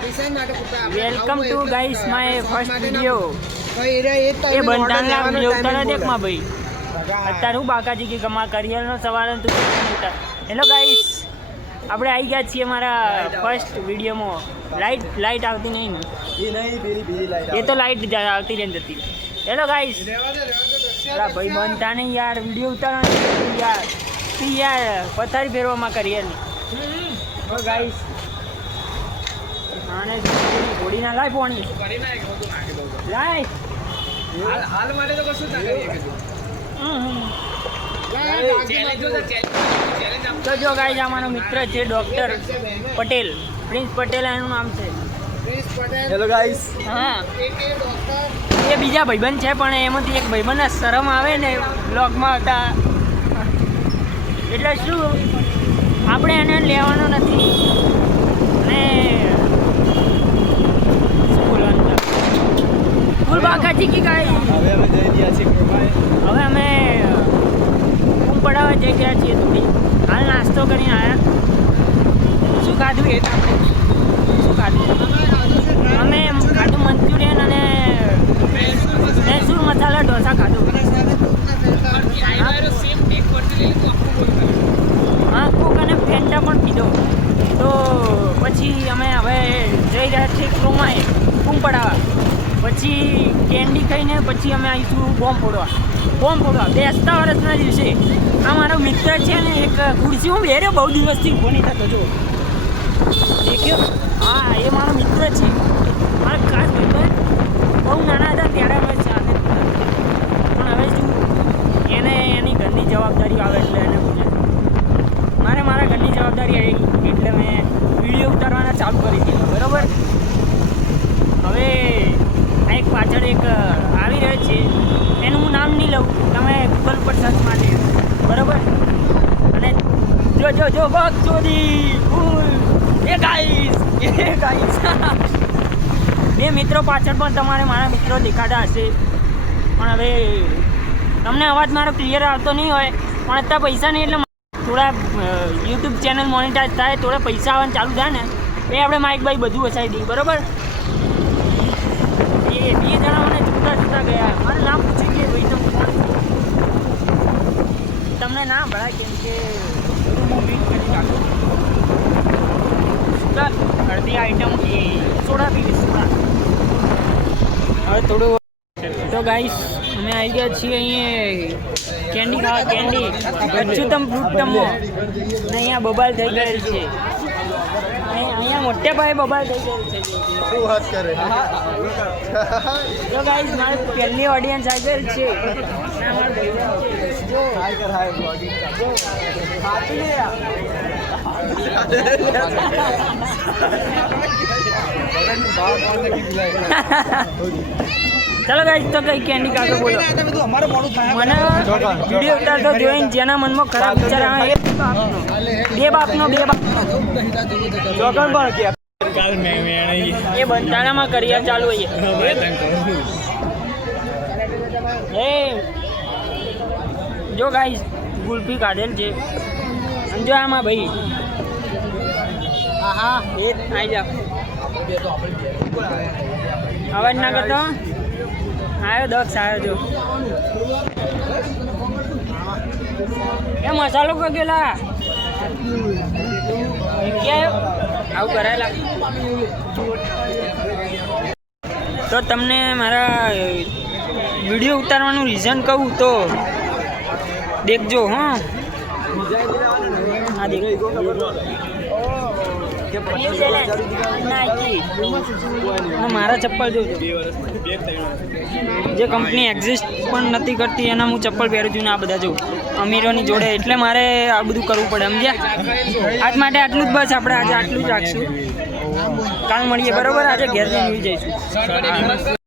Welcome to guys my first video એ બંધાણના video ઉતારે દેખ માં ભાઈ અત્યારે હું બાકાજી કે ગમા કરિયરનો સવાલ તું ઉતાર. હેલો ગાઈસ, આપણે આવી ગયા છીએ મારા ફર્સ્ટ વિડીયોમાં. લાઈટ આવતી નહીં ને એ તો લાઈટ આવતી રહી જતી. હેલો ગાઈસ, અલા ભાઈ બનતા નહીં યાર, વિડીયો ઉતારવાનું યાર પથારી ફેરવામાં કરિયરની. હેલો ગાઈસ, આને ઘોડી ના લાય પોણી લાય હાલ માટે તો કશું ના કરીએ તો જો ગાઈસ અમારો મિત્ર છે ડોક્ટર પટેલ, પ્રિન્સ પટેલ એનું નામ છે. Hello guys. હા, એ બીજા ભાઈબંધ છે પણ એમાંથી એક ભાઈબંધને શરમ આવે ને બ્લોગમાં હતા એટલે શું આપણે એને લેવાનો નથી. અને શું બોલવાનું ફૂલ બાકાજી કી ગાય. હવે અમે જઈ રહ્યા છીએ કોમાએ. હવે અમે પડાવવા જઈ ગયા છીએ થોડી. હાલ નાસ્તો કરીને આવ્યા. શું ખાધું એ તો આપણે શું ખાધું અમે ખાધું મંચુરિયન અને મૈસૂર મસાલા ઢોસા ખાધું. હા, કોક અને ફેન્ટા પણ પીધો. તો પછી અમે હવે જઈ રહ્યા છીએ ક્રોમાએ બૂમ પડાવવા. પછી કેન્ડી ખાઈને પછી અમે આવીશું બોમ્બ ફોડવા બેસતા વર્ષના દિવસે. આ મારો મિત્ર છે ને, એક ખુરશી હું બેર્યો બહુ દિવસથી ઊભો નહીં થતો. જો દેખ્યો, હા એ મારો મિત્ર છે, મારા ખાસ ભાઈબંધ. બહુ નાના હતા ત્યારે અમે સાથે પણ હવે શું એને એની ઘરની જવાબદારી આવે એટલે એને મારે મારા ઘરની જવાબદારી આવી એટલે મેં વિડીયો ઉતારવાના ચાલુ કરી દીધા. બરાબર, હવે આ એક પાછળ એક આવી રહ્યો છે, એનું હું નામ નહીં લઉં, તમે ગૂગલ પર સર્ચ મારી. બરાબર, અને જો બગ ચોરી એ ગાઈસ બે મિત્રો પાછળ પણ તમારે મારા મિત્રો દેખાતા હશે. પણ હવે તમને અવાજ મારો ક્લિયર આવતો નહીં હોય, પણ અત્યારે પૈસા નહીં એટલે થોડા યુટ્યુબ ચેનલ મોનિટાઈઝ થાય, થોડા પૈસા આવવાનું ચાલુ થાય ને એ આપણે માઇક બાઈક બધું વસાવી દઈએ. બરાબર, એ બે જણા મને જુદા ગયા. મારું નામ પૂછ્યું કે ભાઈ તમે કોણ છો? તમને ના ભળાય કેમ કે હું મીટ કરી નાખું. અડધી આઈટમ એ સોડા પીવી સોડા. હવે થોડું તો ગાઈસ અમે આવી ગયા છીએ અહીંયા કેન્ડી ખાવા. કેન્ડી અચ્યુતમ ફ્રૂટમો ને અહીંયા બબાલ થઈ ગયેલ છે. અહીંયા મોટે ભાઈ બબાલ થઈ ગયેલ છે. શું વાત કરે? તો ગાઈસ મારી પહેલી ઓડિયન્સ આવી ગયેલ છે. ચલો ગાઈસ, તો કઈ કેન્ડી કાકો બોલો. મને વિડીયો ઉતારતો જોઈને જેના મનમાં ખરાબ વિચાર આવે બે બાપનો એ બંધાણામાં કરિયર ચાલુ હોય. જો ગાઈસ ગુલ્ફી કાઢેલ છે. જો આમાં ભાઈ હા એ આવી જાવ, અવાજ ના કરતો. આવ્યો દક્ષ આવ્યો. જો એ મસાલો કગેલા આવું કરાયેલા. તો તમને મારા વિડીયો ઉતારવાનું રીઝન કહું તો દેખજો. હા મારા ચપ્પલ જોજો, જે કંપની એક્ઝિસ્ટ પણ નથી કરતી એના હું ચપ્પલ પહેરું છું ને આ બધા જો અમીરોની જોડે, એટલે મારે આ બધું કરવું પડે. સમજ્યા? આજ માટે આટલું જ બસ. આપણે આજે આટલું જ રાખશું. કાલ મળીએ. બરાબર, આજે ઘેર જઈને જઈશું.